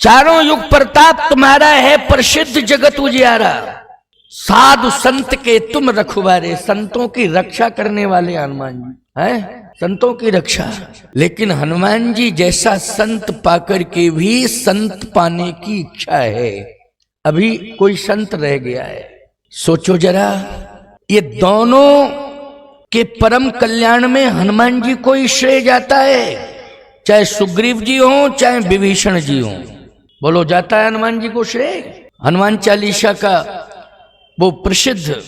चारों युग प्रताप तुम्हारा है, प्रसिद्ध जगत उजियारा। साधु संत के तुम रखवारे, संतों की रक्षा करने वाले हनुमान जी है, संतों की रक्षा। लेकिन हनुमान जी जैसा संत पाकर के भी संत पाने की इच्छा है, अभी कोई संत रह गया है। सोचो जरा, ये दोनों के परम कल्याण में हनुमान जी को ही श्रेय जाता है, चाहे सुग्रीव जी हो चाहे विभीषण जी हो। बोलो, जाता है हनुमान जी को श्रेय। हनुमान चालीसा का वो प्रसिद्ध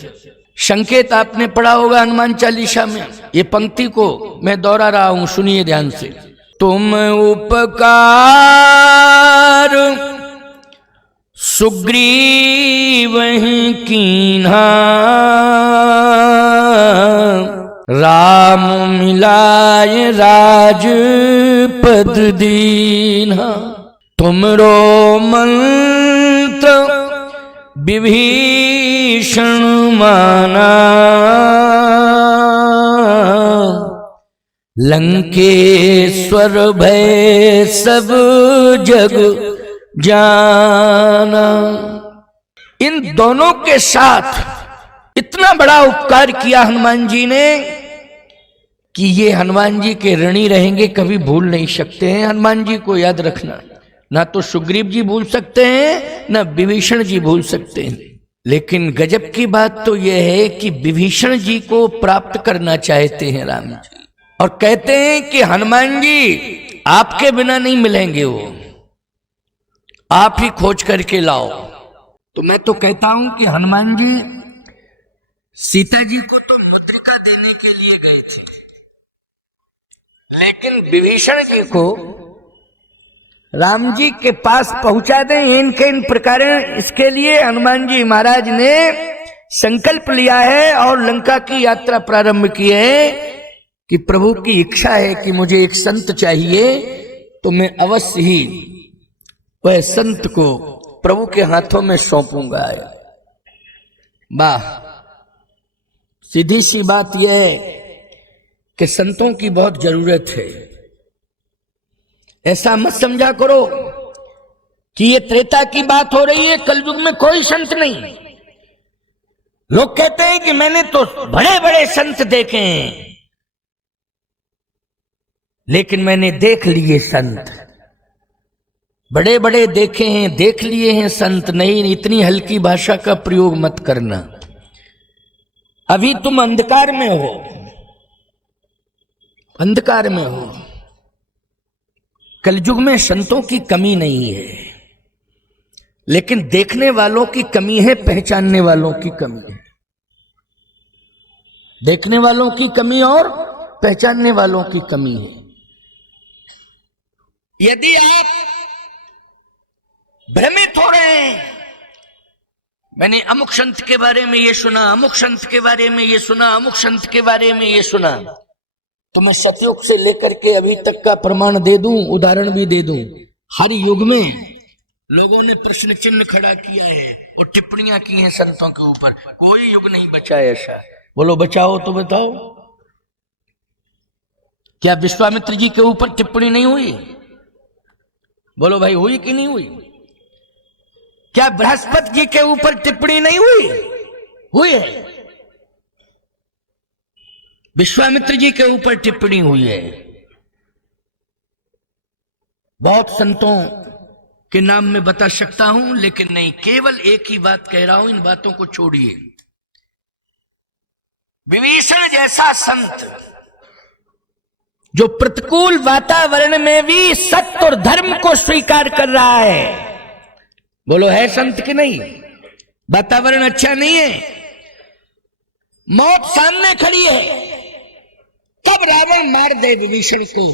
संकेत आपने पढ़ा होगा हनुमान चालीसा में। ये पंक्ति को मैं दोहरा रहा हूं, सुनिए ध्यान से। तुम उपकार सुग्रीव कीन्हा, राम मिलाय राजपद दीन्हा। तुमरो मंत्र विभीषण माना, लंकेश्वर भय सब जग जाना। इन दोनों के साथ इतना बड़ा उपकार किया हनुमान जी ने कि ये हनुमान जी के ऋणी रहेंगे, कभी भूल नहीं सकते हैं। हनुमान जी को याद रखना, ना तो सुग्रीव जी भूल सकते हैं ना विभीषण जी भूल सकते हैं। लेकिन गजब की बात तो यह है कि विभीषण जी को प्राप्त करना चाहते हैं राम जी, और कहते हैं कि हनुमान जी आपके बिना नहीं मिलेंगे, वो आप ही खोज करके लाओ। तो मैं तो कहता हूं कि हनुमान जी सीता जी को तो मुद्रिका देने के लिए गए थे, लेकिन विभीषण जी को राम जी के पास पहुंचा दें इनके इन प्रकार। इसके लिए हनुमान जी महाराज ने संकल्प लिया है और लंका की यात्रा प्रारंभ की है कि प्रभु की इच्छा है कि मुझे एक संत चाहिए, तो मैं अवश्य ही वह संत को प्रभु के हाथों में सौंपूंगा। वाह, सीधी सी बात यह है कि संतों की बहुत जरूरत है। ऐसा मत समझा करो कि ये त्रेता की बात हो रही है, कलयुग में कोई संत नहीं। लोग कहते हैं कि मैंने तो बड़े बड़े संत देखे हैं, लेकिन मैंने देख लिए संत, बड़े बड़े देखे हैं, देख लिए हैं संत। नहीं, इतनी हल्की भाषा का प्रयोग मत करना। अभी तुम अंधकार में हो, अंधकार में हो। कलयुग में संतों की कमी नहीं है, लेकिन देखने वालों की कमी है, पहचानने वालों की कमी है। देखने वालों की कमी और पहचानने वालों की कमी है। यदि आप भ्रमित हो रहे हैं, मैंने अमुक संत के बारे में ये सुना, अमुक संत के बारे में ये सुना, अमुक संत के बारे में ये सुना, तो मैं सतयुग से लेकर के अभी तक का प्रमाण दे दूं, उदाहरण भी दे दूं। हर युग में लोगों ने प्रश्न चिन्ह खड़ा किया है और टिप्पणियां की हैं संतों के ऊपर। कोई युग नहीं बचा है ऐसा। बोलो बचाओ तो बताओ, क्या विश्वामित्र जी के ऊपर टिप्पणी नहीं हुई? बोलो भाई, हुई कि नहीं हुई? क्या बृहस्पति जी के ऊपर टिप्पणी नहीं हुई? हुई है। विश्वामित्र जी के ऊपर टिप्पणी हुई है। बहुत संतों के नाम में बता सकता हूं, लेकिन नहीं, केवल एक ही बात कह रहा हूं, इन बातों को छोड़िए। विभीषण जैसा संत जो प्रतिकूल वातावरण में भी सत्य और धर्म को स्वीकार कर रहा है, बोलो है संत कि नहीं? वातावरण अच्छा नहीं है, मौत सामने खड़ी है। कब रावण मार दे विभीषण को,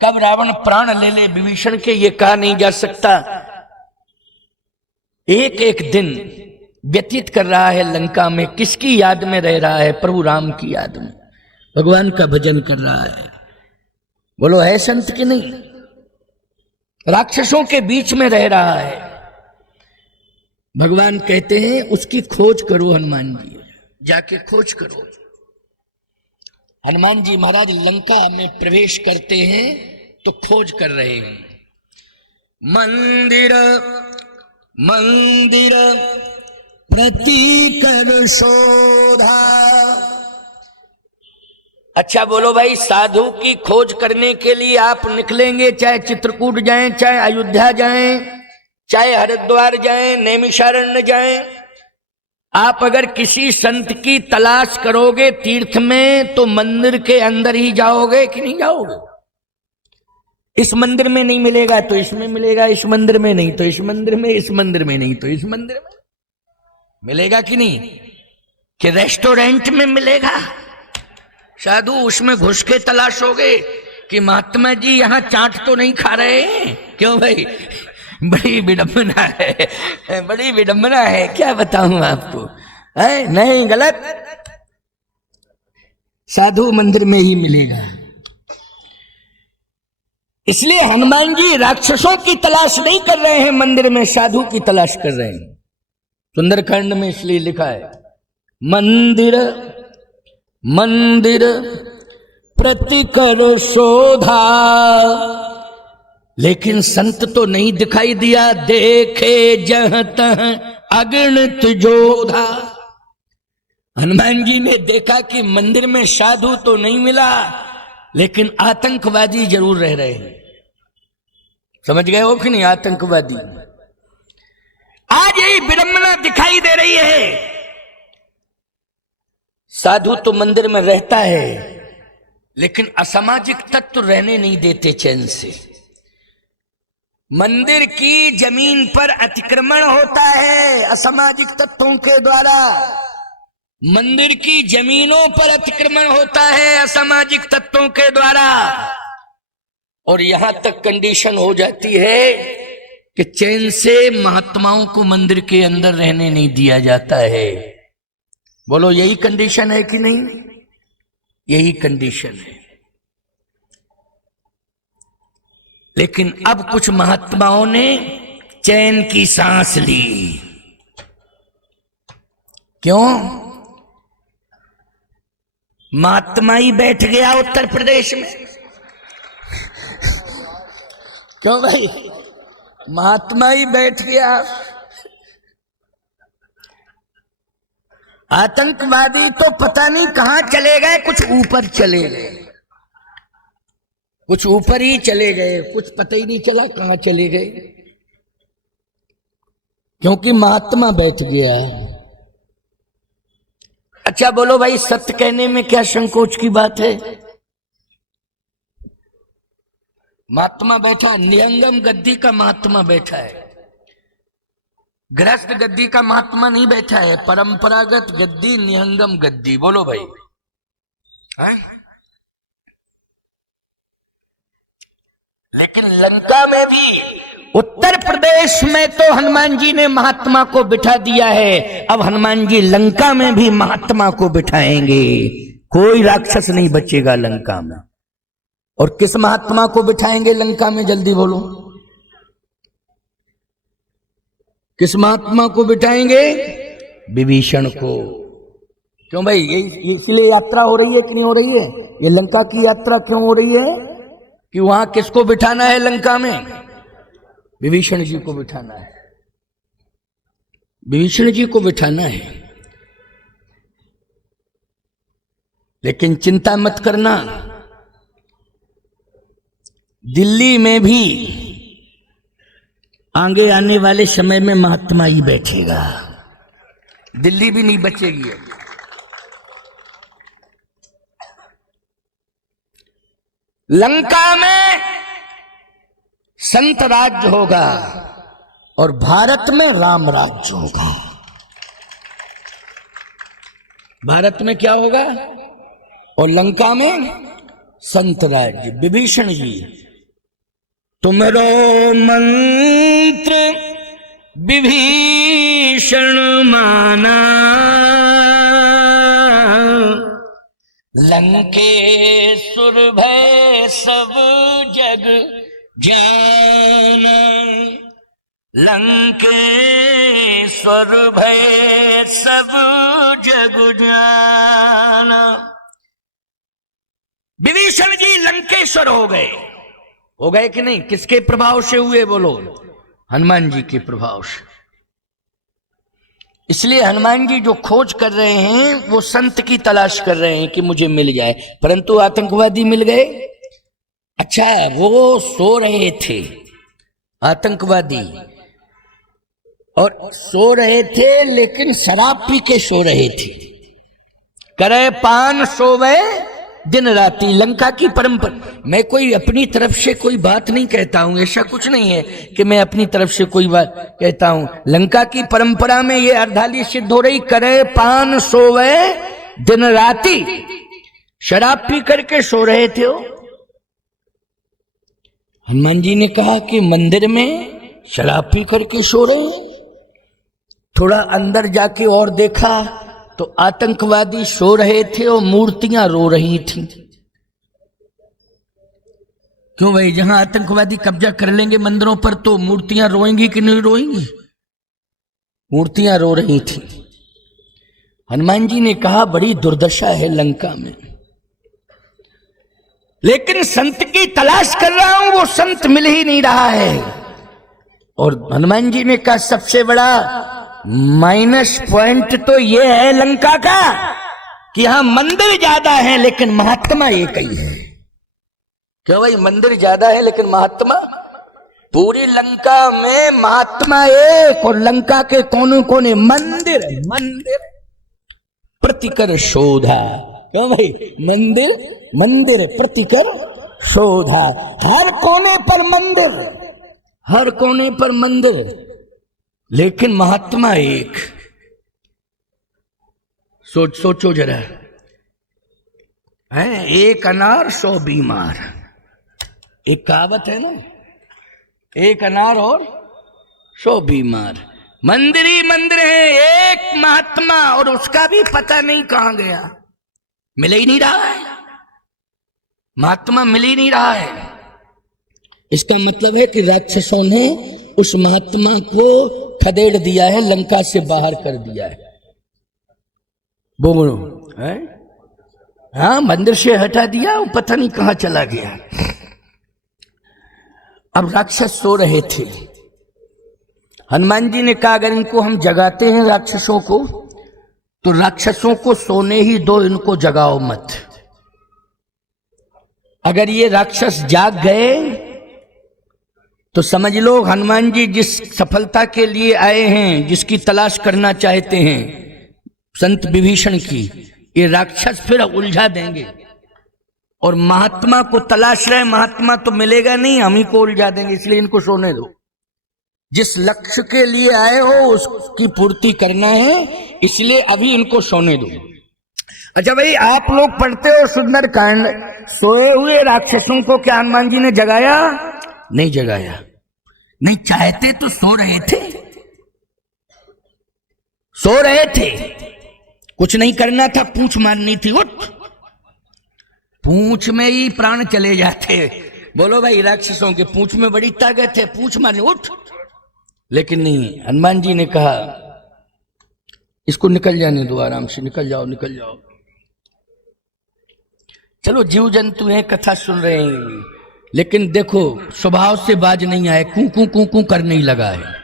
कब रावण प्राण ले ले विभीषण के, ये कहा नहीं जा सकता। एक एक दिन व्यतीत कर रहा है लंका में, किसकी याद में रह रहा है? प्रभु राम की याद में, भगवान का भजन कर रहा है। बोलो है संत कि नहीं? राक्षसों के बीच में रह रहा है। भगवान कहते हैं उसकी खोज करो हनुमान जी, जाके खोज करो। हनुमान जी महाराज लंका में प्रवेश करते हैं तो खोज कर रहे हैं। मंदिर मंदिर प्रतिकर शोधा। अच्छा बोलो भाई, साधु की खोज करने के लिए आप निकलेंगे, चाहे चित्रकूट जाएं, चाहे अयोध्या जाएं, चाहे हरिद्वार जाएं, नैमिषारण्य जाएं, आप अगर किसी संत की तलाश करोगे तीर्थ में तो मंदिर के अंदर ही जाओगे कि नहीं जाओगे? इस मंदिर में नहीं मिलेगा तो इसमें मिलेगा, इस मंदिर में नहीं तो इस मंदिर में, इस मंदिर में नहीं तो इस मंदिर में मिलेगा कि नहीं? कि रेस्टोरेंट में मिलेगा? साधु उसमें घुस के तलाशोगे कि महात्मा जी यहां चाट तो नहीं खा रहे हैं? क्यों भाई, बड़ी विडंबना है, बड़ी विडंबना है, क्या बताऊं आपको, है नहीं? गलत। साधु मंदिर में ही मिलेगा। इसलिए हनुमान जी राक्षसों की तलाश नहीं कर रहे हैं मंदिर में, साधु की तलाश कर रहे हैं। सुंदरकांड में इसलिए लिखा है मंदिर मंदिर प्रतिकर शोधा। लेकिन संत तो नहीं दिखाई दिया, देखे जहां तहां अगणित जोधा। हनुमान जी ने देखा कि मंदिर में साधु तो नहीं मिला, लेकिन आतंकवादी जरूर रह रहे हैं। समझ गए हो कि नहीं? आतंकवादी। आज यही विडंबना दिखाई दे रही है। साधु तो मंदिर में रहता है, लेकिन असामाजिक तत्व रहने नहीं देते चैन से। मंदिर की जमीन पर अतिक्रमण होता है असामाजिक तत्वों के द्वारा। मंदिर की जमीनों पर अतिक्रमण होता है असामाजिक तत्वों के द्वारा। और यहां तक कंडीशन हो जाती है कि चैन से महात्माओं को मंदिर के अंदर रहने नहीं दिया जाता है। बोलो यही कंडीशन है कि नहीं? यही कंडीशन है। लेकिन अब कुछ महात्माओं ने चैन की सांस ली। क्यों? महात्मा ही बैठ गया उत्तर प्रदेश में। क्यों भाई? महात्मा ही बैठ गया। आतंकवादी तो पता नहीं कहां चले गए, कुछ ऊपर चले गए, कुछ ऊपर ही चले गए, कुछ पता ही नहीं चला कहां चले गए, क्योंकि महात्मा बैठ गया। अच्छा बोलो भाई, सत्य कहने में क्या संकोच की बात है? महात्मा बैठा, निहंगम गद्दी का महात्मा बैठा है, गृहस्थ गद्दी का महात्मा नहीं बैठा है। परंपरागत गद्दी, निहंगम गद्दी। बोलो भाई, है? लेकिन लंका में भी, उत्तर प्रदेश में तो हनुमान जी ने महात्मा को बिठा दिया है। अब हनुमान जी लंका में भी महात्मा को बिठाएंगे। कोई राक्षस नहीं बचेगा लंका में। और किस महात्मा को बिठाएंगे लंका में? जल्दी बोलो, किस महात्मा को बिठाएंगे? विभीषण को। क्यों भाई? ये इसलिए यात्रा हो रही है कि नहीं हो रही है? ये लंका की यात्रा क्यों हो रही है? कि वहां किसको बिठाना है लंका में? विभीषण जी को बिठाना है। विभीषण जी को बिठाना है। लेकिन चिंता मत करना, दिल्ली में भी आगे आने वाले समय में महात्मा ही बैठेगा। दिल्ली भी नहीं बचेगी। लंका में संत राज्य होगा और भारत में राम राज्य होगा। भारत में क्या होगा? और लंका में संत राज्य। विभीषण जी, तुमरो मंत्र विभीषण माना, लंकेश्वर भय सब जग जाना। लंकेश्वर भय सब जग जाना। विभीषण जी लंकेश्वर हो गए। हो गए कि नहीं? किसके प्रभाव से हुए बोलो? हनुमान जी के प्रभाव से। इसलिए हनुमान जी जो खोज कर रहे हैं वो संत की तलाश कर रहे हैं कि मुझे मिल जाए, परंतु आतंकवादी मिल गए। अच्छा, वो सो रहे थे आतंकवादी, और सो रहे थे लेकिन शराब पी के सो रहे थे। करे पान सोवे दिन राती, लंका की परंपरा। मैं कोई अपनी तरफ से कोई बात नहीं कहता हूं, ऐसा कुछ नहीं है कि मैं अपनी तरफ से कोई बात कहता हूं। लंका की परंपरा में ये अर्धाली सिद्ध हो रही, करे पान सोवे दिन राती, शराब पी करके सो रहे थे वो। हनुमान जी ने कहा कि मंदिर में शराब पी करके सो रहे हैं। थोड़ा अंदर जाके और देखा तो आतंकवादी सो रहे थे और मूर्तियां रो रही थी। क्यों भाई, जहां आतंकवादी कब्जा कर लेंगे मंदिरों पर तो मूर्तियां रोएंगी कि नहीं रोएंगी? मूर्तियां रो रही थी। हनुमान जी ने कहा बड़ी दुर्दशा है लंका में, लेकिन संत की तलाश कर रहा हूं, वो संत मिल ही नहीं रहा है। और हनुमान जी ने कहा सबसे बड़ा माइनस पॉइंट तो ये है लंका का कि यहां मंदिर ज्यादा है लेकिन महात्मा एक ही है। क्यों भाई, मंदिर ज्यादा है लेकिन महात्मा? पूरी लंका में महात्मा एक, और लंका के कोने कोने मंदिर मंदिर प्रतिकर शोधा। क्यों भाई, मंदिर मंदिर प्रतिकर शोधा, हर कोने पर मंदिर, हर कोने पर मंदिर, लेकिन महात्मा एक। सोचो जरा, है एक अनार 100 बीमार, एक कहावत है ना, एक अनार और 100 बीमार। मंदिर ही मंदिर है, एक महात्मा, और उसका भी पता नहीं कहां गया, मिल ही नहीं रहा है, महात्मा मिल ही नहीं रहा है। इसका मतलब है कि राक्षसों ने उस महात्मा को खदेड़ दिया है, लंका से बाहर कर दिया है। बोलो है? हाँ, मंदिर से हटा दिया, वो पता नहीं कहां चला गया। अब राक्षस सो रहे थे। हनुमान जी ने कहा अगर इनको हम जगाते हैं राक्षसों को, तो राक्षसों को सोने ही दो, इनको जगाओ मत। अगर ये राक्षस जाग गए तो समझ लो हनुमान जी जिस सफलता के लिए आए हैं, जिसकी तलाश करना चाहते हैं, संत विभीषण की, ये राक्षस फिर उलझा देंगे। और महात्मा को तलाश रहे, महात्मा तो मिलेगा नहीं, हम ही को उलझा देंगे, इसलिए इनको सोने दो। जिस लक्ष्य के लिए आए हो उसकी पूर्ति करना है, इसलिए अभी इनको सोने दो। अच्छा भाई, आप लोग पढ़ते हो सुंदरकांड, सोए हुए राक्षसों को क्या हनुमान जी ने जगाया? नहीं जगाया। नहीं चाहते तो सो रहे थे, सो रहे थे, कुछ नहीं करना था, पूंछ मारनी थी, उठ। पूंछ में ही प्राण चले जाते। बोलो भाई, राक्षसों के पूंछ में बड़ी ताकत है, पूंछ मारनी, उठ। लेकिन नहीं, हनुमान जी ने कहा इसको निकल जाने दो, आराम से निकल जाओ, निकल जाओ। चलो जीव जंतु हैं, कथा सुन रहे हैं, लेकिन देखो स्वभाव से बाज नहीं आए, कू कू कू कू करने ही लगा है।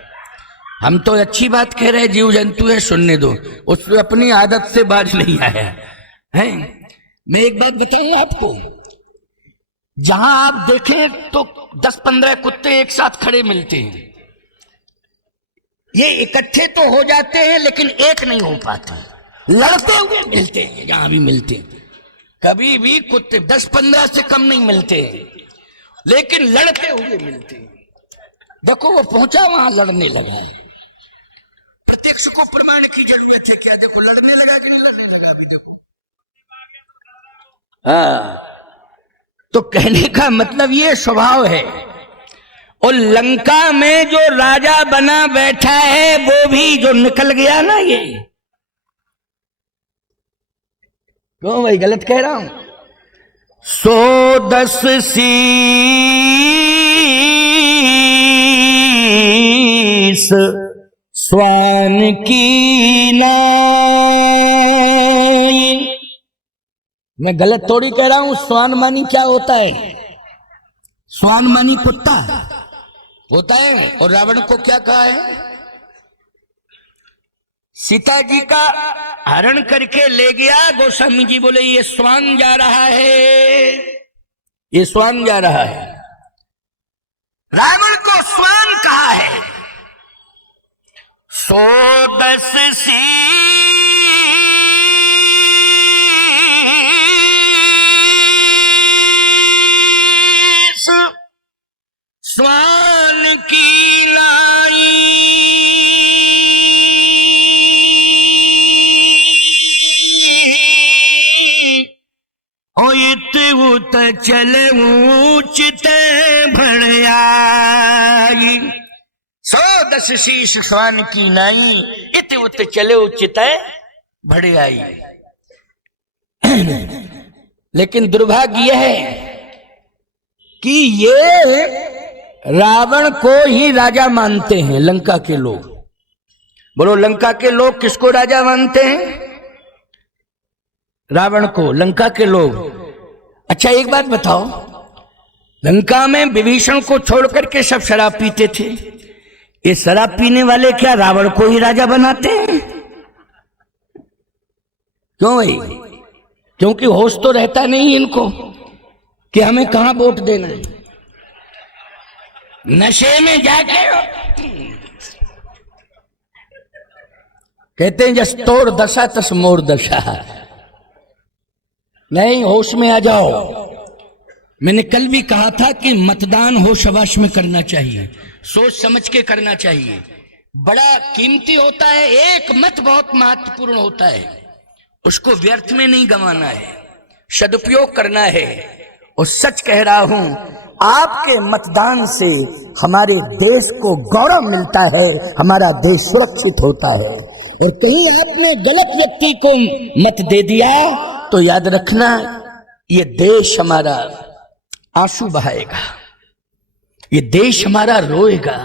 हम तो अच्छी बात कह रहे हैं, जीव जंतु है सुनने दो, उसमें अपनी आदत से बाज नहीं आया है। मैं एक बात बताऊं आपको, जहां आप देखें तो 10-15 कुत्ते एक साथ खड़े मिलते हैं, ये इकट्ठे तो हो जाते हैं लेकिन एक नहीं हो पाते, लड़ते हुए मिलते हैं। जहां भी मिलते हैं कभी भी कुत्ते 10-15 से कम नहीं मिलते, लेकिन लड़ते हुए मिलते हैं। देखो वो पहुंचा वहां लड़ने लगा है, अध्यक्ष को प्रमाण की जरूरत है क्या? देखो लड़ने लगा कि लड़ने लगा भी। हाँ, तो कहने का मतलब ये स्वभाव है। और लंका में जो राजा बना बैठा है वो भी जो निकल गया ना, ये क्यों भाई गलत कह रहा हूं? 110 शीस स्वान की नाई। मैं गलत थोड़ी कह रहा हूं। स्वान मानी क्या होता है? स्वान मानी कुत्ता होता है। और रावण को क्या कहा है? सीता जी का हरण करके ले गया। गोस्वामी जी बोले ये स्वान जा रहा है, ये स्वान जा रहा है। रावण को स्वान कहा है। 110 शीश स्वान की लाई, ओत उत चले ऊंचत भड़याई। 110 शीश स्वान की नाई, इत उत चले उचित भड़याई। लेकिन दुर्भाग्य यह है कि ये रावण को ही राजा मानते हैं लंका के लोग। बोलो, लंका के लोग किसको राजा मानते हैं? रावण को, लंका के लोग। अच्छा एक बात बताओ, लंका में विभीषण को छोड़कर के सब शराब पीते थे। ये शराब पीने वाले क्या रावण को ही राजा बनाते हैं? क्यों भाई? क्योंकि होश तो रहता नहीं इनको कि हमें कहां वोट देना है। नशे में जाके कहते हैं जस तोड़ दशा तस मोर दशा। नहीं, होश में आ जाओ। मैंने कल भी कहा था कि मतदान होश हवास में करना चाहिए, सोच समझ के करना चाहिए। बड़ा कीमती होता है, एक मत बहुत महत्वपूर्ण होता है, उसको व्यर्थ में नहीं गंवाना है, सदुपयोग करना है। और सच कह रहा हूं, आपके मतदान से हमारे देश को गौरव मिलता है, हमारा देश सुरक्षित होता है। और कहीं आपने गलत व्यक्ति को मत दे दिया तो याद रखना, ये देश हमारा आंसू बहाएगा, ये देश हमारा रोएगा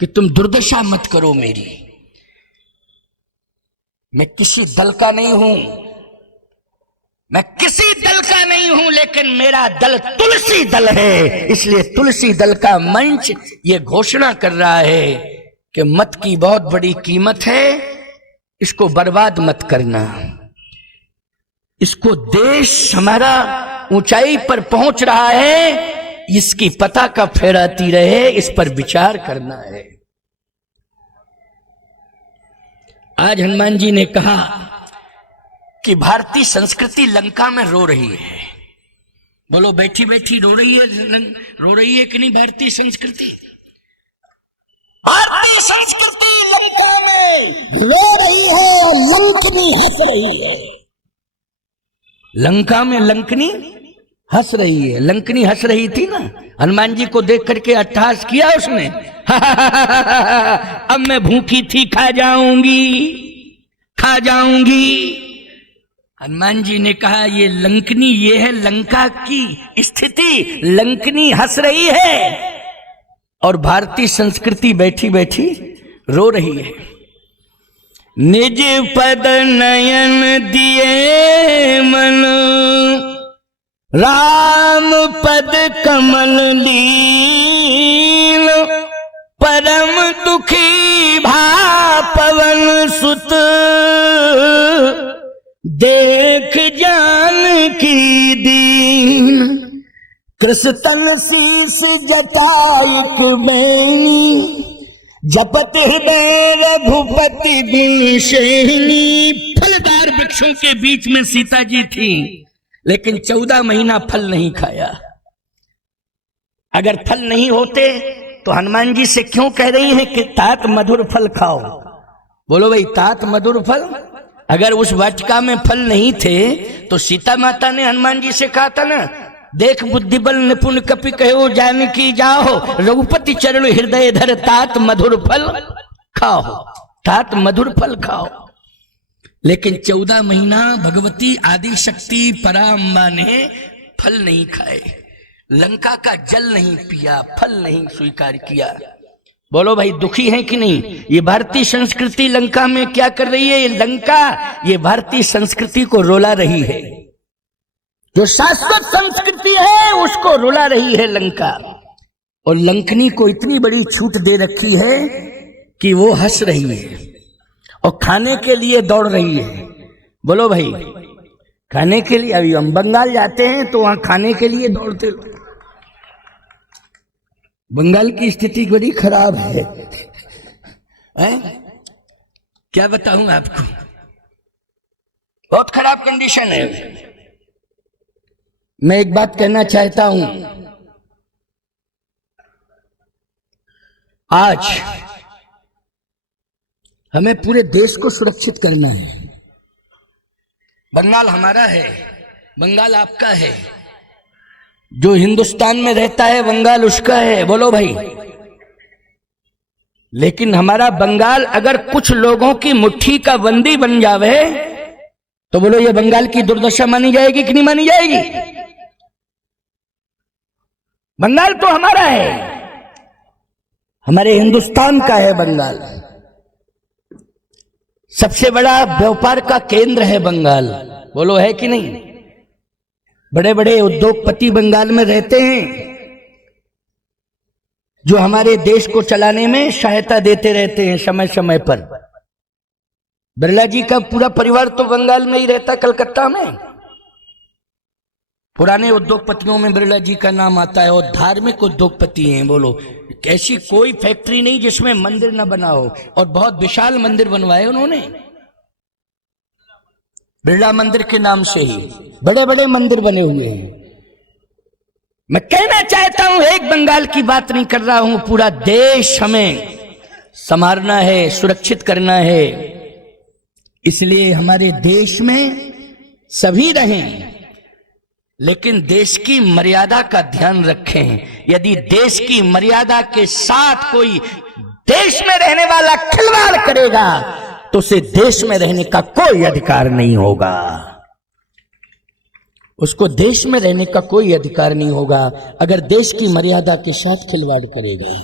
कि तुम दुर्दशा मत करो मेरी। मैं किसी दल का नहीं हूं, मैं किसी दल का नहीं हूं, लेकिन मेरा दल तुलसी दल है। इसलिए तुलसी दल का मंच ये घोषणा कर रहा है कि मत की बहुत बड़ी कीमत है, इसको बर्बाद मत करना। इसको देश हमारा ऊंचाई पर पहुंच रहा है, इसकी पताका फहराती रहे, इस पर विचार करना है। आज हनुमान जी ने कहा कि भारतीय संस्कृति लंका में रो रही है। बोलो, बैठी बैठी रो रही है कि नहीं भारतीय संस्कृति? भारतीय संस्कृति लंका में रो रही है, लंकनी हंस रही है। लंका में लंकनी हंस रही है। लंकनी हंस रही थी ना, हनुमान जी को देख करके अट्टहास किया उसने। अब मैं भूखी थी, खा जाऊंगी, खा जाऊंगी। हनुमान जी ने कहा ये लंकनी, ये है लंका की स्थिति, लंकनी हंस रही है और भारतीय संस्कृति बैठी बैठी रो रही है। निज पद नयन दिए मन, राम पद कमल लीन, परम दुखी भा पवन सुत, देख जान की दीन, कृष्ण शीस जटायक बैनी, जपत हृदय रघुपति गुण शेनी। फलदार वृक्षों के बीच में सीता जी थी, लेकिन 14 महीना फल नहीं खाया। अगर फल नहीं होते तो हनुमान जी से क्यों कह रही हैं कि तात मधुर फल खाओ? बोलो भाई, तात मधुर फल। अगर उस वाटिका में फल नहीं थे तो सीता माता ने हनुमान जी से कहा था ना, देख बुद्धि बल निपुण कपि कहो जानकी जाओ, रघुपति चरण हृदय धर तात मधुर फल खाओ, तात मधुर फल खाओ। लेकिन 14 महीना भगवती आदि शक्ति पराम्बा ने फल नहीं खाए, लंका का जल नहीं पिया, फल नहीं स्वीकार किया। बोलो भाई, दुखी है कि नहीं? ये भारतीय संस्कृति लंका में क्या कर रही है? ये लंका ये भारतीय संस्कृति को रोला रही है। जो शाश्वत संस्कृति है उसको रुला रही है लंका, और लंकनी को इतनी बड़ी छूट दे रखी है कि वो हंस रही है और खाने के लिए दौड़ रही है। बोलो भाई, खाने के लिए। अभी हम बंगाल जाते हैं तो वहां खाने के लिए दौड़ते लोग। बंगाल की स्थिति बड़ी खराब है, क्या बताऊं आपको, बहुत खराब कंडीशन है। मैं एक बात कहना चाहता हूं, आज हमें पूरे देश को सुरक्षित करना है। बंगाल हमारा है, बंगाल आपका है, जो हिंदुस्तान में रहता है बंगाल उसका है। बोलो भाई, लेकिन हमारा बंगाल अगर कुछ लोगों की मुट्ठी का बंदी बन जावे तो बोलो ये बंगाल की दुर्दशा मानी जाएगी कि नहीं मानी जाएगी? बंगाल तो हमारा है, हमारे हिंदुस्तान का है बंगाल। सबसे बड़ा व्यापार का केंद्र है बंगाल। बोलो है कि नहीं? बड़े बड़े उद्योगपति बंगाल में रहते हैं जो हमारे देश को चलाने में सहायता देते रहते हैं समय समय पर। बिरला जी का पूरा परिवार तो बंगाल में ही रहता, कलकत्ता में। पुराने उद्योगपतियों में बिरला जी का नाम आता है, और धार्मिक उद्योगपति हैं। बोलो, ऐसी कोई फैक्ट्री नहीं जिसमें मंदिर न बना हो, और बहुत विशाल मंदिर बनवाए उन्होंने। बिरला मंदिर के नाम से ही बड़े बड़े मंदिर बने हुए हैं। मैं कहना चाहता हूं, एक बंगाल की बात नहीं कर रहा हूं, पूरा देश हमें संभालना है, सुरक्षित करना है। इसलिए हमारे देश में सभी रहें, लेकिन देश की मर्यादा का ध्यान रखें। यदि देश की मर्यादा के साथ कोई देश में रहने वाला खिलवाड़ करेगा तो उसे देश में रहने का कोई अधिकार नहीं होगा। उसको देश में रहने का कोई अधिकार नहीं होगा अगर देश की मर्यादा के साथ खिलवाड़ करेगा।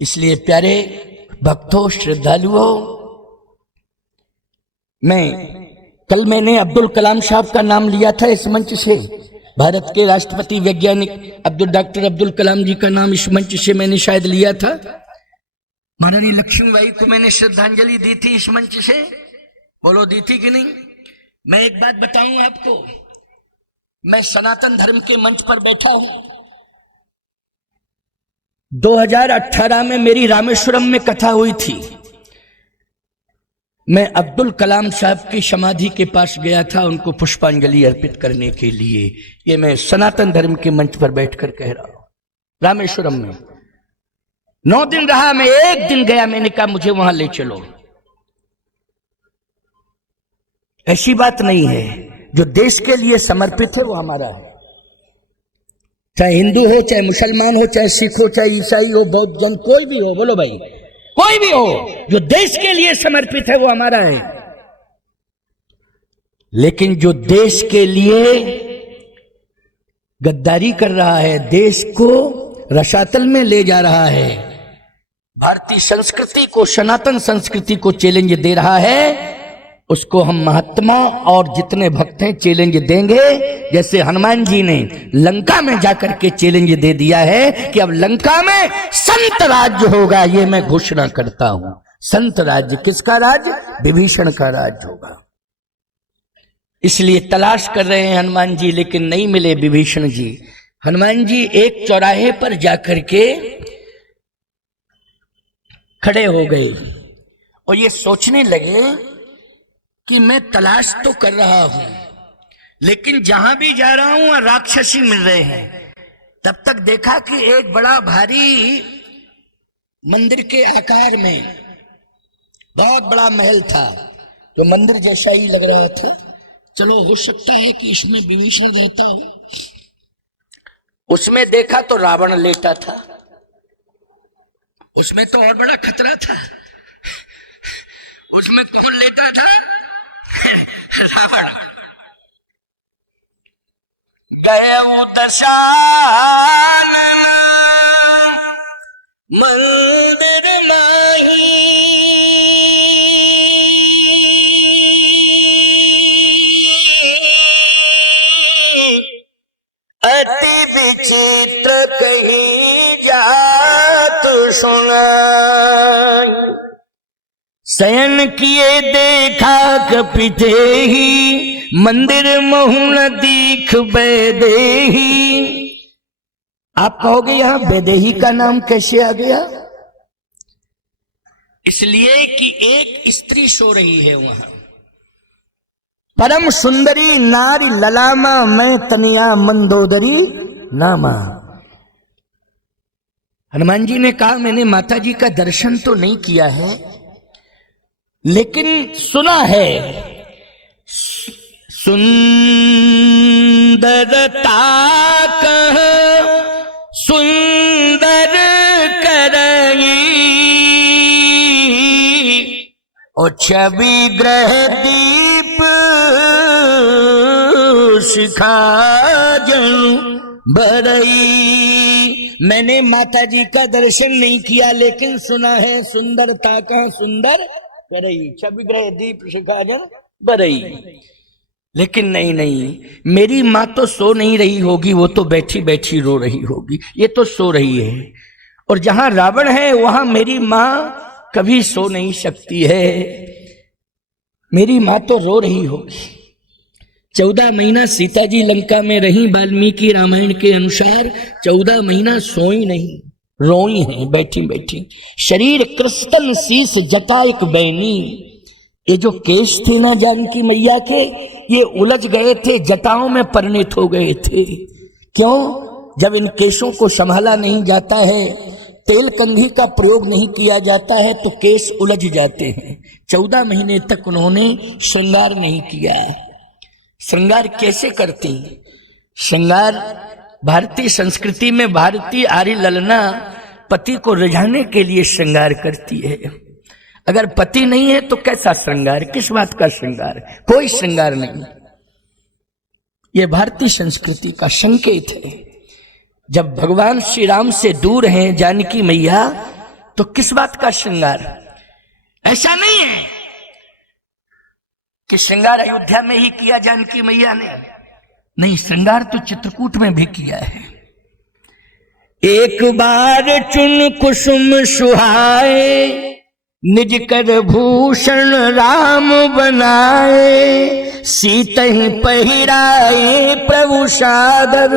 इसलिए प्यारे भक्तों, श्रद्धालुओं, मैंने अब्दुल कलाम साहब का नाम लिया था इस मंच से। भारत के राष्ट्रपति वैज्ञानिक डॉक्टर अब्दुल कलाम जी का नाम इस मंच से मैंने शायद लिया था। महारानी लक्ष्मीबाई को मैंने श्रद्धांजलि दी थी इस मंच से। बोलो, दी थी कि नहीं? मैं एक बात बताऊं आपको, मैं सनातन धर्म के मंच पर बैठा हूं। 2018 में मेरी रामेश्वरम में कथा हुई थी। मैं अब्दुल कलाम साहब की समाधि के पास गया था उनको पुष्पांजलि अर्पित करने के लिए। ये मैं सनातन धर्म के मंच पर बैठकर कह रहा हूं। रामेश्वरम में 9 दिन रहा, मैं एक दिन गया, मैंने कहा मुझे वहां ले चलो। ऐसी बात नहीं है, जो देश के लिए समर्पित है वो हमारा है। चाहे हिंदू हो, चाहे मुसलमान हो, चाहे सिख हो, चाहे ईसाई हो, बौद्ध जन, कोई भी हो। बोलो भाई, कोई भी हो, जो देश के लिए समर्पित है वो हमारा है। लेकिन जो देश के लिए गद्दारी कर रहा है, देश को रसातल में ले जा रहा है, भारतीय संस्कृति को, सनातन संस्कृति को चैलेंज दे रहा है, उसको हम महात्मा और जितने भक्त हैं चैलेंज देंगे। जैसे हनुमान जी ने लंका में जाकर के चैलेंज दे दिया है कि अब लंका में संत राज्य होगा, ये मैं घोषणा करता हूं। संत राज्य, किसका राज्य? विभीषण का राज्य होगा। इसलिए तलाश कर रहे हैं हनुमान जी, लेकिन नहीं मिले विभीषण जी। हनुमान जी एक चौराहे पर जाकर के खड़े हो गए और ये सोचने लगे कि मैं तलाश तो कर रहा हूं, लेकिन जहां भी जा रहा हूं वहां राक्षसी मिल रहे हैं। तब तक देखा कि एक बड़ा भारी मंदिर के आकार में बहुत बड़ा महल था, तो मंदिर जैसा ही लग रहा था। चलो, हो सकता है कि इसमें विभीषण रहता हो। उसमें देखा तो रावण लेटा था। उसमें तो और बड़ा खतरा था। उसमें कौन लेटा था? रावण। गए दशानन मंदिर माही, शयन किए देखा कपिते ही, मंदिर महु न दीख वैदेही। आप कहोगे यहां वैदेही का नाम कैसे आ गया? इसलिए कि एक स्त्री सो रही है वहां। परम सुंदरी नारी ललामा, मैं तनिया मंदोदरी नामा। हनुमान जी ने कहा मैंने माता जी का दर्शन तो नहीं किया है, लेकिन सुना है सुंदरता कह सुंदर करई, और छवि ग्रह दीप शिखा जनु बरई। मैंने माता जी का दर्शन नहीं किया, लेकिन सुना है सुंदरता का सुंदर करई, छवि ग्रह दीप शिखा जन बरई। लेकिन नहीं, मेरी माँ तो सो नहीं रही होगी, वो तो बैठी बैठी रो रही होगी, ये तो सो रही है। और जहां रावण है वहां मेरी माँ कभी सो नहीं सकती है, मेरी माँ तो रो रही होगी। 14 महीना सीता जी लंका में रही, वाल्मीकि रामायण के अनुसार 14 महीना सोई नहीं, रोई हैं बैठी बैठी। शरीर कृष्ण शीस जटा एक बैनी। ये जो केश थे ना जानकी मैया के, ये उलझ गए थे, जटाओं में परिणित हो गए थे। क्यों? जब इन केशों को संभाला नहीं जाता है, तेल कंघी का प्रयोग नहीं किया जाता है, तो केश उलझ जाते हैं। 14 महीने तक उन्होंने श्रृंगार नहीं किया। श्रृंगार कैसे करती? श्रृंगार भारतीय संस्कृति में भारतीय आर्य ललना पति को रिझाने के लिए श्रृंगार करती है। अगर पति नहीं है तो कैसा श्रृंगार, किस बात का श्रृंगार? कोई श्रृंगार नहीं। यह भारतीय संस्कृति का संकेत है। जब भगवान श्री राम से दूर हैं जानकी मैया, तो किस बात का श्रृंगार? ऐसा नहीं है कि श्रृंगार अयोध्या में ही किया जानकी मैया ने, नहीं, श्रृंगार तो चित्रकूट में भी किया है। एक बार चुन कुसुम सुहाए, निज कर भूषण राम बनाए। सीता ही पहिराए प्रभु सादर,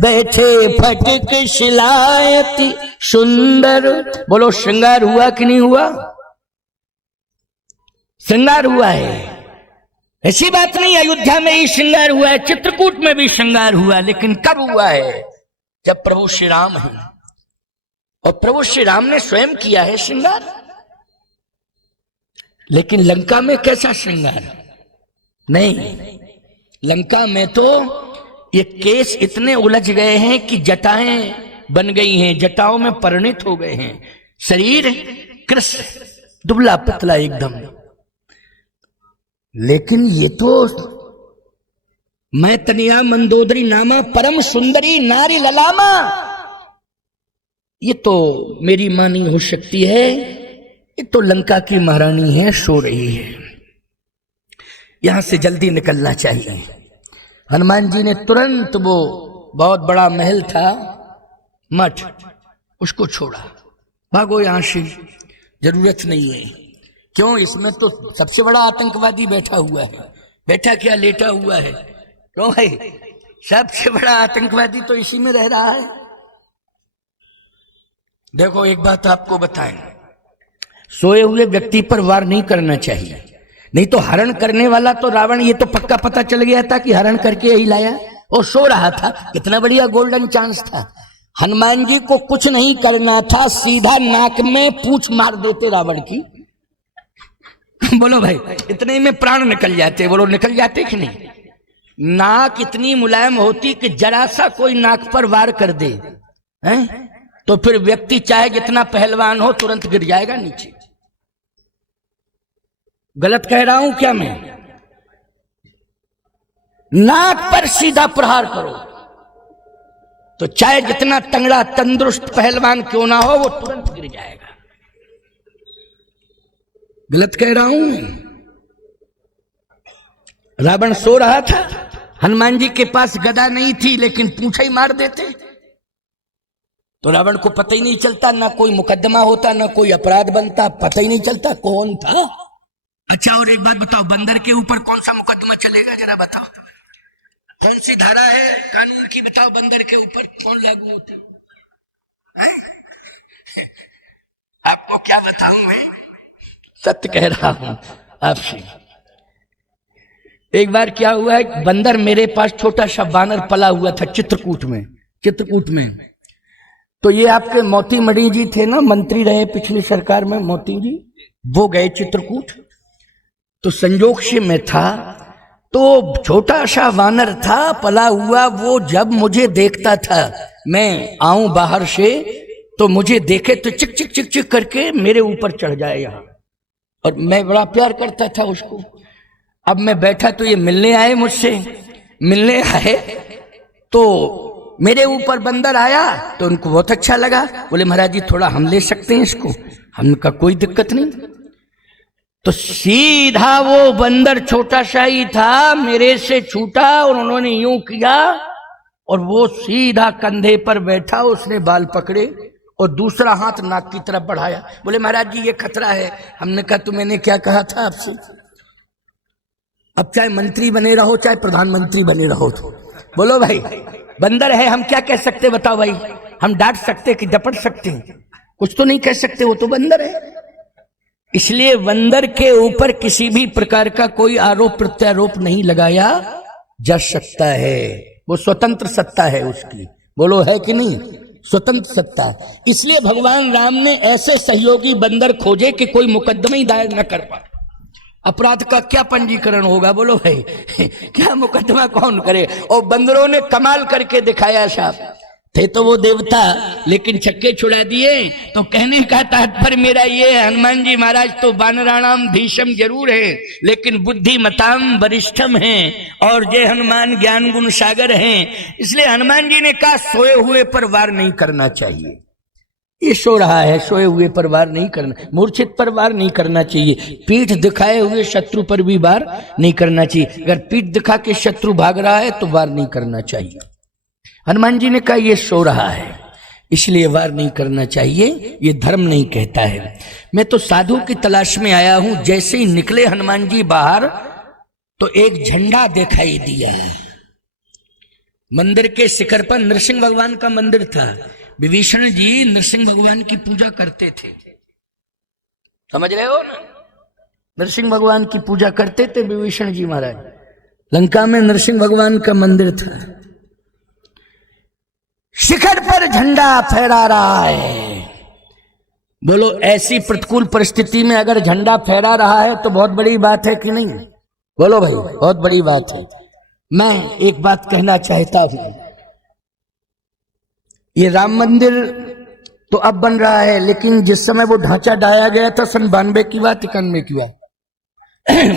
बैठे फटक शिलायति सुंदर। बोलो श्रृंगार हुआ कि नहीं हुआ? श्रृंगार हुआ है, ऐसी बात नहीं। अयोध्या में ही श्रृंगार हुआ है, चित्रकूट में भी श्रृंगार हुआ, लेकिन कब हुआ है? जब प्रभु श्री राम हैं, और प्रभु श्री राम ने स्वयं किया है श्रृंगार। लेकिन लंका में कैसा श्रृंगार? नहीं, लंका में तो ये केस इतने उलझ गए हैं कि जटाएं बन गई हैं, जटाओं में परिणित हो गए हैं। शरीर कृष्ण दुबला पतला एकदम। लेकिन ये तो मैं तनिया मंदोदरी नामा, परम सुंदरी नारी ललामा, ये तो मेरी मां नहीं हो सकती है, ये तो लंका की महारानी है, सो रही है, यहां से जल्दी निकलना चाहिए। हनुमान जी ने तुरंत, वो बहुत बड़ा महल था मठ, उसको छोड़ा, भागो यहां से, जरूरत नहीं है। क्यों? इसमें तो सबसे बड़ा आतंकवादी बैठा हुआ है। बैठा क्या, लेटा हुआ है। क्यों भाई? सबसे बड़ा आतंकवादी तो इसी में रह रहा है। देखो एक बात आपको बताएं, सोए हुए व्यक्ति पर वार नहीं करना चाहिए, नहीं तो हरण करने वाला तो रावण, ये तो पक्का पता चल गया था कि हरण करके यही लाया, और सो रहा था। कितना बढ़िया गोल्डन चांस था। हनुमान जी को कुछ नहीं करना था, सीधा नाक में पूंछ मार देते रावण की। बोलो भाई, इतने में प्राण निकल जाते। बोलो निकल जाते कि नहीं? नाक इतनी मुलायम होती कि जरा सा कोई नाक पर वार कर दे, हैं? तो फिर व्यक्ति चाहे जितना पहलवान हो तुरंत गिर जाएगा नीचे। गलत कह रहा हूं क्या मैं? नाक पर सीधा प्रहार करो तो चाहे जितना तंगड़ा तंदुरुस्त पहलवान क्यों ना हो, वो तुरंत गिर जाएगा। गलत कह रहा हूं? रावण सो रहा था, हनुमान जी के पास गदा नहीं थी, लेकिन पूंछ ही मार देते। तो रावण को पता ही नहीं चलता, ना कोई मुकदमा होता, ना कोई अपराध बनता, पता ही नहीं चलता कौन था। अच्छा, और एक बात बताओ, बंदर के ऊपर कौन सा मुकदमा चलेगा, जरा बताओ, कौन सी धारा है कानून की, बताओ, बंदर के ऊपर कौन लागू होती है? आपको क्या बताऊं, मैं सत्य कह रहा हूं आपसे। एक बार क्या हुआ है, बंदर मेरे पास छोटा सा बानर पला हुआ था चित्रकूट में। तो ये आपके मोती मणि जी थे ना, मंत्री रहे पिछली सरकार में मोती जी, वो गए चित्रकूट। तो संजोग से मैं था, तो छोटा सा वानर था पला हुआ, वो जब मुझे देखता था, मैं आऊं बाहर से तो मुझे देखे तो चिक चिक चिक चिक करके मेरे ऊपर चढ़ जाए यहाँ, और मैं बड़ा प्यार करता था उसको। अब मैं बैठा तो ये मिलने आए मुझसे, तो मेरे ऊपर बंदर आया तो उनको बहुत अच्छा लगा, बोले महाराज जी थोड़ा हम ले सकते हैं इसको। हमने कहा कोई दिक्कत नहीं। तो सीधा वो बंदर छोटा सा ही था, मेरे से छूटा और उन्होंने यूं किया और वो सीधा कंधे पर बैठा, उसने बाल पकड़े और दूसरा हाथ नाक की तरफ बढ़ाया, बोले महाराज जी ये खतरा है। हमने कहा तो मैंने क्या कहा था आपसे, अब चाहे मंत्री बने रहो चाहे प्रधानमंत्री बने रहो, तो बोलो भाई बंदर है, हम क्या कह सकते बताओ भाई, हम डांट सकते कि डपट सकते हैं, कुछ तो नहीं कह सकते, वो तो बंदर है। इसलिए बंदर के ऊपर किसी भी प्रकार का कोई आरोप प्रत्यारोप नहीं लगाया जा सकता है, वो स्वतंत्र सत्ता है उसकी, बोलो है कि नहीं, स्वतंत्र सत्ता है। इसलिए भगवान राम ने ऐसे सहयोगी बंदर खोजे कि कोई मुकदमा ही दायर न कर पाए। अपराध का क्या पंजीकरण होगा, बोलो भाई क्या मुकदमा कौन करे। और बंदरों ने कमाल करके दिखाया साहब, थे तो वो देवता लेकिन छक्के छुड़ा दिए। तो कहने का तात्पर्य मेरा ये है, हनुमान जी महाराज तो वानराणाम भीषम जरूर है, लेकिन बुद्धिमताम वरिष्ठम है, और ये हनुमान ज्ञान गुण सागर हैं। इसलिए हनुमान जी ने कहा सोए हुए पर वार नहीं करना चाहिए। ये सो रहा है, सोए हुए पर वार नहीं करना, मूर्छित पर वार नहीं करना चाहिए, पीठ दिखाए हुए शत्रु पर भी वार नहीं करना चाहिए। अगर पीठ दिखा के शत्रु भाग रहा है तो वार नहीं करना चाहिए। हनुमान जी ने कहा ये सो रहा है इसलिए वार नहीं करना चाहिए, ये धर्म नहीं कहता है। मैं तो साधु की तलाश में आया हूं। जैसे ही निकले हनुमान जी बाहर तो एक झंडा दिखाई दिया। मंदिर के शिखर पर नरसिंह भगवान का मंदिर था। विभीषण जी नरसिंह भगवान की पूजा करते थे, समझ रहे हो ना, नरसिंह भगवान की पूजा करते थे विभीषण जी महाराज। लंका में नरसिंह भगवान का मंदिर था। शिखर पर झंडा फहरा रहा है। बोलो ऐसी प्रतिकूल परिस्थिति में अगर झंडा फहरा रहा है तो बहुत बड़ी बात है कि नहीं, बोलो भाई बहुत बड़ी बात है। मैं एक बात कहना चाहता हूं, ये राम मंदिर तो अब बन रहा है, लेकिन जिस समय वो ढांचा डाला गया था सन 92 की बात, 91 की बात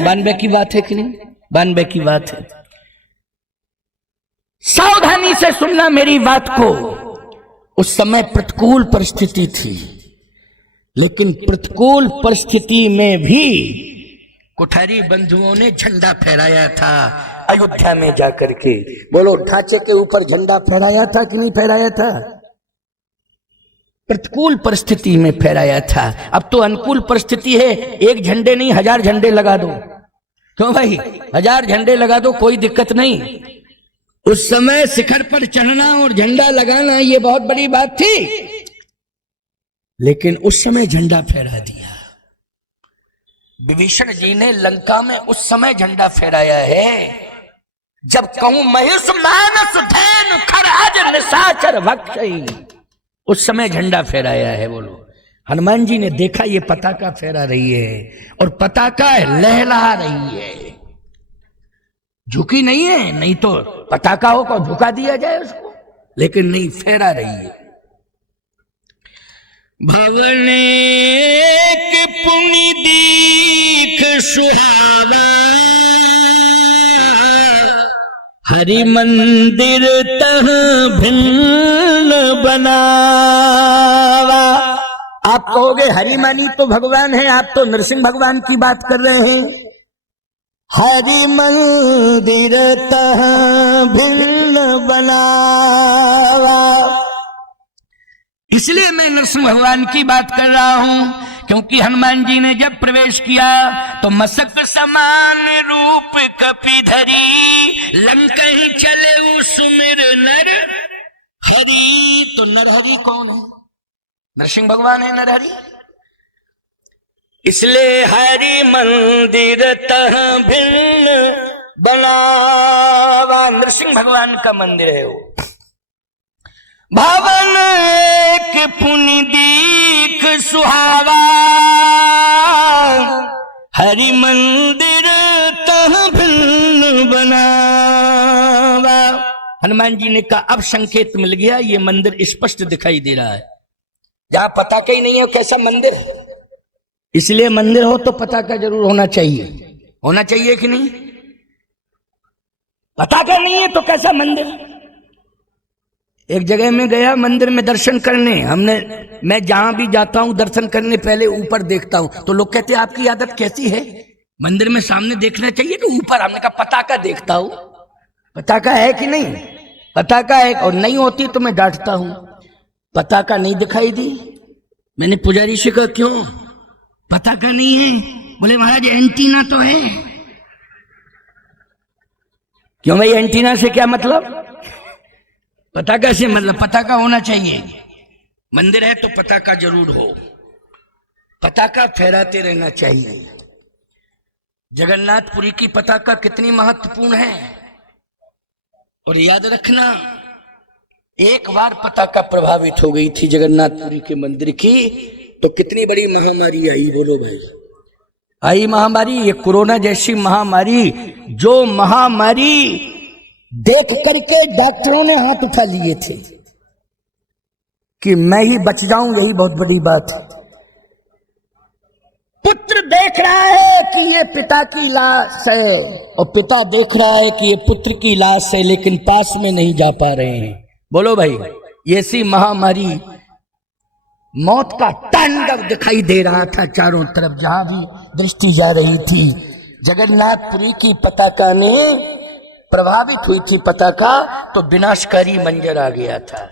92 की बात है कि नहीं, 92 की बात है। सावधानी से सुनना मेरी बात को। उस समय प्रतिकूल परिस्थिति थी, लेकिन प्रतिकूल परिस्थिति में भी कुठारी बंधुओं ने झंडा फहराया था अयोध्या में जाकर के। बोलो ढांचे के ऊपर झंडा फहराया था कि नहीं फहराया था? प्रतिकूल परिस्थिति में फहराया था। अब तो अनुकूल परिस्थिति है, एक झंडे नहीं 1000 झंडे लगा दो। क्यों भाई, 1000 झंडे लगा दो, कोई दिक्कत नहीं। उस समय शिखर पर चढ़ना और झंडा लगाना ये बहुत बड़ी बात थी, लेकिन उस समय झंडा फहरा दिया। विभीषण जी ने लंका में उस समय झंडा फहराया है जब कहूं महिष मानस धैन खराज निशाचर भक्षई, उस समय झंडा फहराया है। बोलो हनुमान जी ने देखा ये पताका फहरा रही है और पताका लहला रही है, झुकी नहीं है, नहीं तो पताकाओं को झुका दिया जाए उसको, लेकिन नहीं, फहरा रही है। भवने के पुनि दीख सुहावा, हरि मंदिर तह भिन्न बनावा। आप कहोगे हरि मानी तो भगवान है, आप तो नरसिंह भगवान की बात कर रहे हैं। हरि मंदिर तह भिन्न बनावा, इसलिए मैं नरसिंह भगवान की बात कर रहा हूं, क्योंकि हनुमान जी ने जब प्रवेश किया तो मसक समान रूप कपिधरी, लंका ही चले सुमिर नर हरि। तो नरहरि कौन है? नरसिंह भगवान है नरहरि। इसलिए हरि मंदिर तह भिन्न बनावा, नरसिंह भगवान का मंदिर है वो। भवन एक पुनि दीख सुहावा, हरि मंदिर तह भिन्न बनावा। हनुमान जी ने कहा अब संकेत मिल गया, ये मंदिर स्पष्ट दिखाई दे रहा है। जहां पताका ही नहीं है कैसा मंदिर है? इसलिए मंदिर हो तो पताका जरूर होना चाहिए। होना चाहिए कि नहीं? पताका नहीं है तो कैसा मंदिर? एक जगह में गया मंदिर में दर्शन करने, मैं जहां भी जाता हूं दर्शन करने पहले ऊपर देखता हूं, तो लोग कहते हैं आपकी आदत कैसी है, मंदिर में सामने देखना चाहिए कि ऊपर? हमने कहा पताका देखता हूं, पताका है कि नहीं? पताका है, और नहीं होती तो मैं डांटता हूं। पताका नहीं दिखाई दी, मैंने पुजारी से कहा क्यों पताका नहीं है? बोले महाराज एंटीना तो है। क्यों भाई, एंटीना से क्या मतलब? पताका से मतलब पताका होना चाहिए। मंदिर है तो पताका जरूर हो, पताका फहराते रहना चाहिए। जगन्नाथपुरी की पताका कितनी महत्वपूर्ण है, और याद रखना एक बार पताका प्रभावित हो गई थी जगन्नाथपुरी के मंदिर की, तो कितनी बड़ी महामारी आई, बोलो भाई। आई महामारी, ये कोरोना जैसी महामारी, जो महामारी देख करके डॉक्टरों ने हाथ उठा लिए थे कि मैं ही बच जाऊं, यही बहुत बड़ी बात है। पुत्र देख रहा है कि ये पिता की लाश है, और पिता देख रहा है कि ये पुत्र की लाश है, लेकिन पास में नहीं जा पा रहे हैं। बोलो भाई, ऐसी महामारी, मौत का तांडव दिखाई दे रहा था चारों तरफ, जहां भी दृष्टि जा रही थी। जगन्नाथपुरी की पताका ने प्रभावित हुई थी पताका, तो विनाशकारी मंजर आ गया था।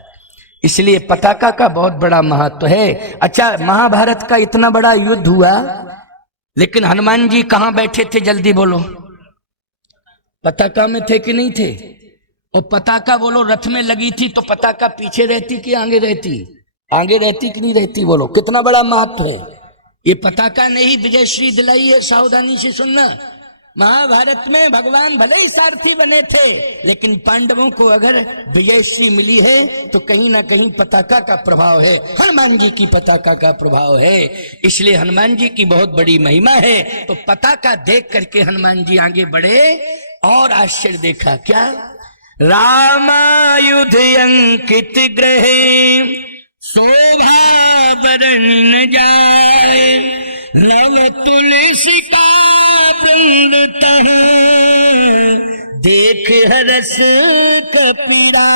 इसलिए पताका का बहुत बड़ा महत्व है। अच्छा, महाभारत का इतना बड़ा युद्ध हुआ, लेकिन हनुमान जी कहां बैठे थे? जल्दी बोलो। पताका में थे कि नहीं थे? और पताका बोलो रथ में लगी थी तो पताका पीछे रहती कि आगे रहती? आगे रहती कि नहीं रहती? बोलो, कितना बड़ा महत्व है। ये पताका ने ही विजयश्री दिलाई है। सावधानी से सुनना, महाभारत में भगवान भले ही सारथी बने थे, लेकिन पांडवों को अगर विजयश्री मिली है तो कहीं ना कहीं पताका का प्रभाव है, हनुमान जी की पताका का प्रभाव है। इसलिए हनुमान जी की बहुत बड़ी महिमा है। तो पताका देख करके हनुमान जी आगे बढ़े, और आश्चर्य देखा क्या? रामायुध अंकित ग्रहे शोभा बरन न जाए, नव तुलसी का वृंद तह देख हरस कपीरा।